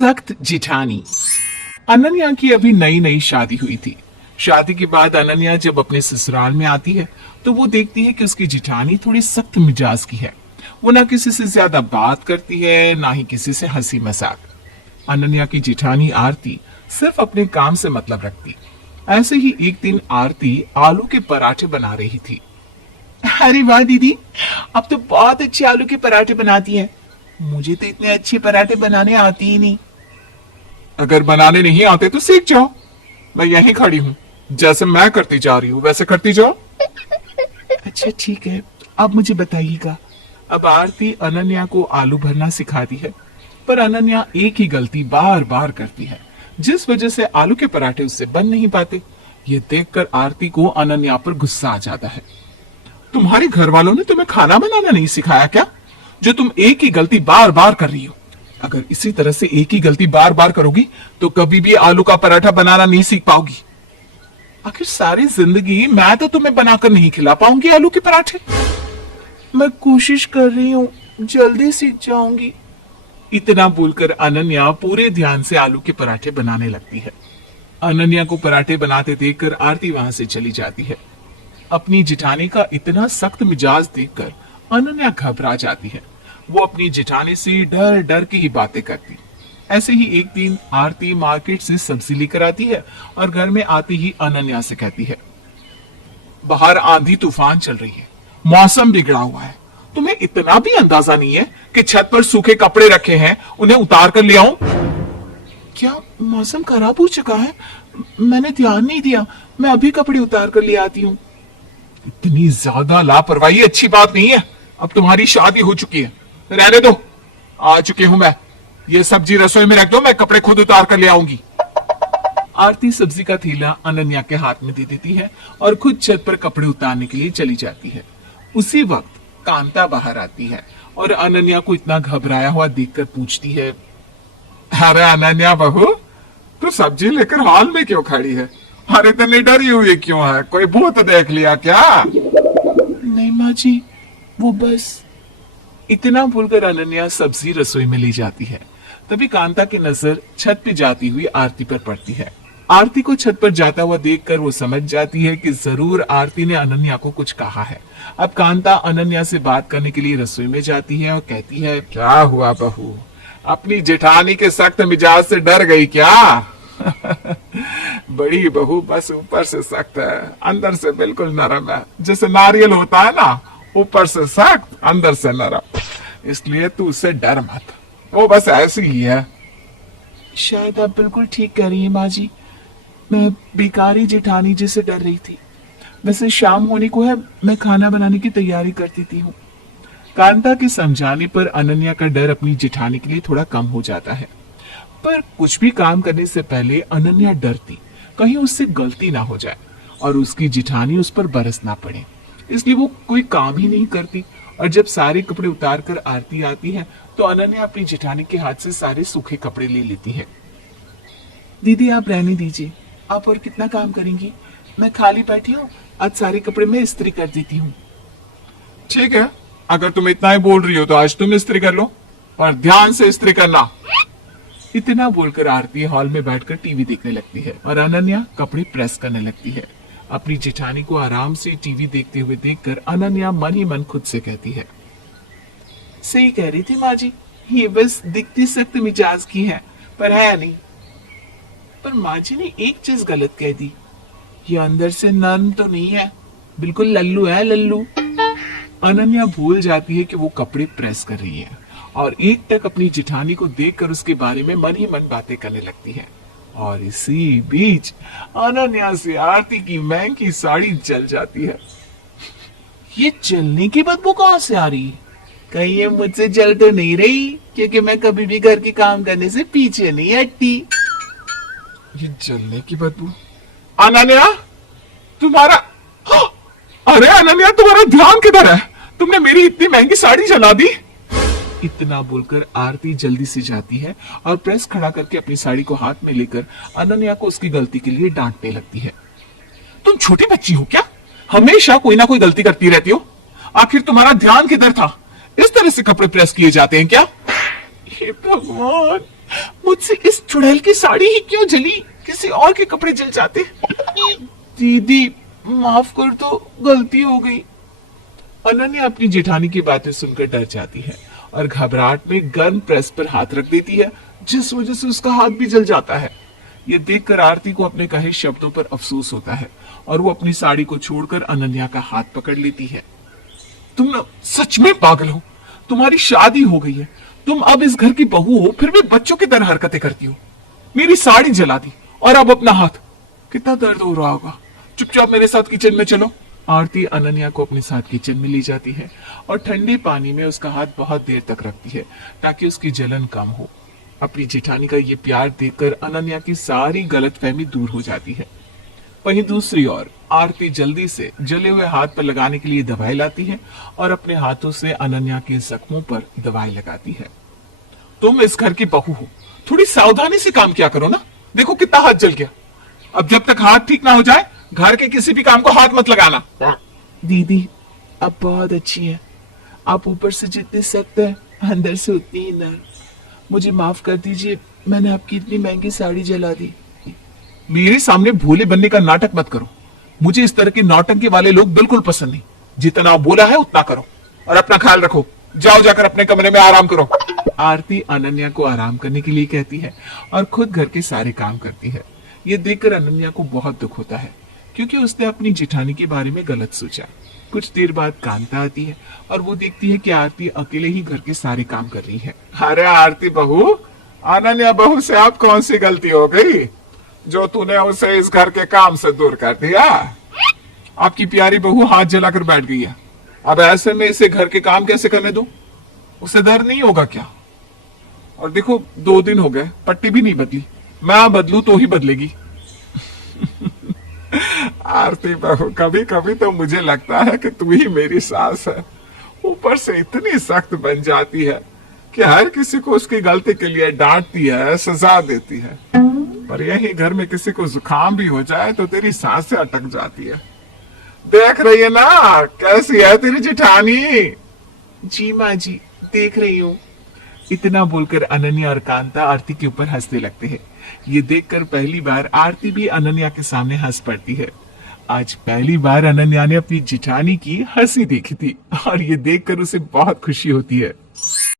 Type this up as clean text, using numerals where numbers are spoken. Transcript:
सख्त जिठानी। अनन्या की अभी नई नई शादी हुई थी। शादी के बाद अनन्या जब अपने ससुराल में आती है तो वो देखती है कि उसकी जिठानी थोड़ी सख्त मिजाज की है। वो ना किसी से ज्यादा बात करती है, ना ही किसी से हंसी मजाक। अनन्या की जिठानी आरती सिर्फ अपने काम से मतलब रखती। ऐसे ही एक दिन आरती आलू के पराठे बना रही थी। अरे वाह दीदी, अब तो बहुत अच्छे आलू के पराठे बनाती हैं। मुझे तो इतने अच्छे पराठे बनाने आते ही नहीं। अगर बनाने नहीं आते तो सीख जाओ। मैं यहीं खड़ी हूँ, जैसे मैं करती जा रही हूँ वैसे करती जाओ। अच्छा ठीक है, अब मुझे बताइएगा। अब आरती अनन्या को आलू भरना सिखाती है, पर अनन्या एक ही गलती बार बार करती है, जिस वजह से आलू के पराठे उससे बन नहीं पाते। ये देखकर आरती को अनन्या पर गुस्सा आ जाता है। तुम्हारे घर वालों ने तुम्हें खाना बनाना नहीं सिखाया क्या, जो तुम एक ही गलती बार बार कर रही हो? अगर इसी तरह से एक ही गलती बार बार करोगी तो कभी भी आलू का पराठा बनाना नहीं सीख पाओगी। आखिर सारी जिंदगी मैं तो तुम्हें बनाकर नहीं खिला पाऊंगी आलू के पराठे। मैं कोशिश कर रही हूँ, जल्दी सीख जाऊंगी। इतना बोलकर अनन्या पूरे ध्यान से आलू के पराठे बनाने लगती है। अनन्या को पराठे बनाते देखकर आरती वहां से चली जाती है। अपनी जिठानी का इतना सख्त मिजाज देखकर अनन्या घबरा जाती है। वो अपनी जिठानी से डर डर की ही बातें करती। ऐसे ही एक दिन आरती मार्केट से सब्जी लेकर आती है और घर में आती ही अनन्या से कहती है, बाहर आंधी तूफान चल रही है, मौसम बिगड़ा हुआ है। तुम्हें इतना भी अंदाजा नहीं है कि छत पर सूखे कपड़े रखे हैं, उन्हें उतार कर ले आऊं? क्या मौसम खराब हो चुका है? मैंने ध्यान नहीं दिया, मैं अभी कपड़े उतार कर ले आती हूँ। इतनी ज्यादा लापरवाही अच्छी बात नहीं है। अब तुम्हारी शादी हो चुकी है, रहने दो। आ चुकी हूं मैं, ये सब्जी रसोई में रख दो, मैं कपड़े खुद उतार कर ले आऊंगी। आरती सब्जी का थैला अनन्या के हाथ में दे देती है और खुद छत पर कपड़े उतारने के लिए चली जाती है। उसी वक्त कांता बाहर आती है और अनन्या को इतना घबराया हुआ देखकर पूछती है, अरे अनन्या बहू, तू सब्जी लेकर हॉल में क्यों खड़ी है? अरे इतनी डरी हुई क्यों है? कोई भूत देख लिया क्या? नहीं माँ जी, वो बस। इतना बोलकर अनन्या सब्जी रसोई में ले जाती है। तभी कांता की नजर छत पे जाती हुई आरती पर पड़ती है। आरती को छत पर जाता हुआ देखकर वो समझ जाती है कि जरूर आरती ने अनन्या को कुछ कहा है। अब कांता अनन्या से बात करने के लिए रसोई में जाती है और कहती है, क्या हुआ बहू, अपनी जेठानी के सख्त मिजाज से डर गई क्या? बड़ी बहू बस ऊपर से सख्त है, अंदर से बिल्कुल नरम है। जैसे नारियल होता है ना, ऊपर से सख्त अंदर से नरम, इसलिए तू उससे डर मत, वो बस ऐसी ही है। शायद आप बिल्कुल ठीक कह रही हैं माँ जी, मैं बेकारी जेठानी जी से डर रही थी। वैसे शाम होने को है, मैं खाना बनाने की तैयारी कर देती हूँ। कांता के समझाने पर अनन्या का डर अपनी जेठानी के लिए थोड़ा कम हो जाता है। पर कुछ भी काम करने से पहले अनन्या डरती कहीं उससे गलती ना हो जाए और उसकी जिठानी उस पर बरस ना पड़े, इसलिए वो कोई काम ही नहीं करती। और जब सारे कपड़े उतार कर आरती आती है तो अनन्या अपनी जिठानी के हाथ से सारे सूखे कपड़े ले लेती है। दीदी आप रहने दीजिए, आप और कितना काम करेंगी, मैं खाली बैठी हूँ, आज सारे कपड़े मैं इस्त्री कर देती हूँ। ठीक है, अगर तुम इतना ही बोल रही हो तो आज तुम इस्त्री कर लो, पर ध्यान से इस्त्री करना। इतना बोलकर आरती हॉल में बैठकर टीवी देखने लगती है और अनन्या कपड़े प्रेस करने लगती है। अपनी जेठानी को आराम से टीवी देखते हुए देखकर अनन्या मन ही मन खुद से कहती है, सही कह रही थी माँ जी, ये बस दिखती सख्त मिजाज की है पर है नहीं। पर माँ जी ने एक चीज गलत कह दी, ये अंदर से नर्म तो नहीं है, बिल्कुल लल्लू है, लल्लू। अनन्या भूल जाती है कि वो कपड़े प्रेस कर रही है और एक टक अपनी जिठानी को देखकर उसके बारे में मन ही मन बातें करने लगती है। और इसी बीच अनन्या से आरती की महंगी साड़ी जल जाती है। ये जलने की बदबू कहां से आ रही? कहीं ये मुझसे जल तो नहीं रही, क्योंकि मैं कभी भी घर के काम करने से पीछे नहीं हटती। ये जलने की बदबू। अनन्या, तुम्हारा अरे अनन्या, तुम्हारा ध्यान किधर है? तुमने मेरी इतनी महंगी साड़ी जला दी। इतना बोलकर आरती जल्दी से जाती है और प्रेस खड़ा करके अपनी साड़ी को हाथ में लेकर अनन्या को उसकी गलती के लिए डांटने लगती है। तुम छोटी बच्ची हो क्या? हमेशा कोई ना कोई गलती करती रहती हो। आखिर तुम्हारा ध्यान किधर था? इस तरह से कपड़े प्रेस किए जाते हैं क्या? हे भगवान, मुझसे इस चुड़ैल की साड़ी ही क्यों जली, किसी और के कपड़े जल जाते। दीदी माफ कर दो, गलती हो गई। अनन्या अपनी जेठानी की बातें सुनकर डर जाती है और घबराहट में गर्म प्रेस पर हाथ रख देती है, जिस वजह से उसका हाथ भी जल जाता है। ये देखकर आरती को अपने कहे शब्दों पर अफसोस होता है और वो अपनी साड़ी को छोड़कर अनन्या का हाथ पकड़ लेती है। तुम ना सच में पागल हो, तुम्हारी शादी हो गई है, तुम अब इस घर की बहू हो, फिर भी बच्चों की तरह हरकतें करती हो। मेरी साड़ी जला दी और अब अपना हाथ, कितना दर्द हो रहा होगा। चुपचाप मेरे साथ किचन में चलो। आरती अनन्या को अपने साथ किचन में ले जाती है और ठंडे पानी में उसका हाथ बहुत देर तक रखती है ताकि उसकी जलन कम हो। अपनी जेठानी का ये प्यार देखकर अनन्या की सारी गलतफहमी दूर हो जाती है। वहीं दूसरी ओर आरती जल्दी से जले हुए हाथ पर लगाने के लिए दवाई लाती है और अपने हाथों से अनन्या के जख्मों पर दवाई लगाती है। तुम इस घर की बहू हो, थोड़ी सावधानी से काम किया करो ना, देखो कितना हाथ जल गया। अब जब तक हाथ ठीक ना हो जाए घर के किसी भी काम को हाथ मत लगाना। दीदी आप बहुत अच्छी है, आप ऊपर से जितनी सख्त है अंदर से उतनी ही नर्म। मुझे माफ कर दीजिए, मैंने आपकी इतनी महंगी साड़ी जला दी। मेरे सामने भोले बनने का नाटक मत करो, मुझे इस तरह के नौटंकी वाले लोग बिल्कुल पसंद नहीं। जितना बोला है उतना करो और अपना ख्याल रखो, जाओ जाकर अपने कमरे में आराम करो। आरती अनन्या को आराम करने के लिए कहती है और खुद घर के सारे काम करती है। ये देखकर अनन्या को बहुत दुख होता है क्योंकि उसने अपनी जेठानी के बारे में गलत सोचा। कुछ देर बाद कांता आती है और वो देखती है कि आरती अकेले ही घर के सारे काम कर रही है। अरे आरती बहू, अनन्या बहू से आप कौन सी गलती हो गई जो तूने उसे इस घर के काम से दूर कर दिया? आपकी प्यारी बहू हाथ जलाकर बैठ गई है, अब ऐसे में इसे घर के काम कैसे करने दूं? उसे डर नहीं होगा क्या? और देखो 2 दिन हो गए, पट्टी भी नहीं बदली, मैं बदलू तो ही बदलेगी। आरती बहू, कभी कभी तो मुझे लगता है कि तू ही मेरी सास है। ऊपर से इतनी सख्त बन जाती है कि हर किसी को उसकी गलती के लिए डांटती है, सजा देती है, पर यही घर में किसी को जुकाम भी हो जाए तो तेरी सांसें अटक जाती है। देख रही है ना कैसी है तेरी जेठानी? जी माँ जी, देख रही हूँ। इतना बोलकर अनन्या और कांता आरती के ऊपर हंसने लगते हैं। ये देखकर पहली बार आरती भी अनन्या के सामने हंस पड़ती है। आज पहली बार अनन्या ने अपनी जेठानी की हंसी देखी थी और ये देखकर उसे बहुत खुशी होती है।